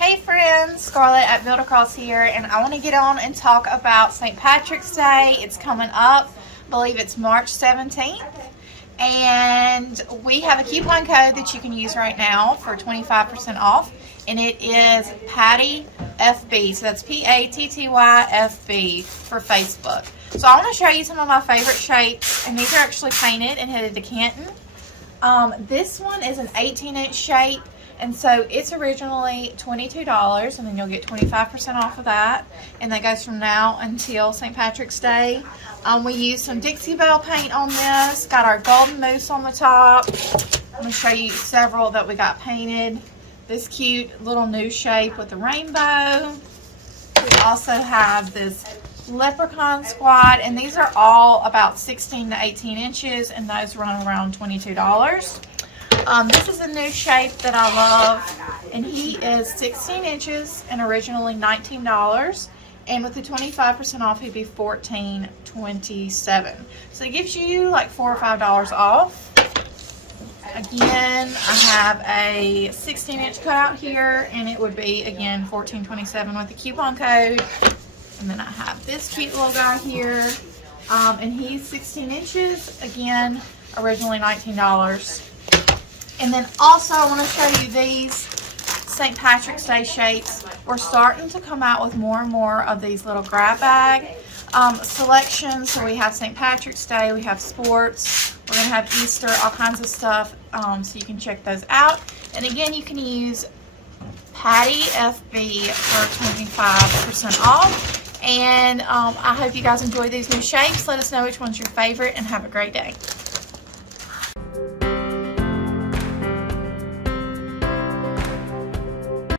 Hey friends, Scarlett at Build Across here, and I want to get on and talk about St. Patrick's Day. It's coming up. I believe it's March 17th. And we have a coupon code that you can use right now for 25% off. And it is Patty FB. So that's PATTYFB for Facebook. So I want to show you some of my favorite shapes. And these are actually painted and headed to Canton. This one is an 18-inch shape. And so it's originally $22, and then you'll get 25% off of that. And that goes from now until St. Patrick's Day. We used some Dixie Belle paint on this. Got our golden mousse on the top. I'm going to show you several that we got painted. This cute little new shape with the rainbow. We also have this leprechaun squad, and these are all about 16 to 18 inches, and those run around $22. This is a new shape that I love, and he is 16 inches and originally $19, and with the 25% off he'd be $14.27. So it gives you like $4 or $5 off. Again, I have a 16-inch cutout here, and it would be again $14.27 with the coupon code. And then I have this cute little guy here, and he's 16 inches, again originally $19. And then also I want to show you these St. Patrick's Day shapes. We're starting to come out with more and more of these little grab bag selections. So we have St. Patrick's Day, we have sports, we're going to have Easter, all kinds of stuff. So you can check those out. And again, you can use Patty FB for 25% off. And I hope you guys enjoy these new shapes. Let us know which one's your favorite, and have a great day.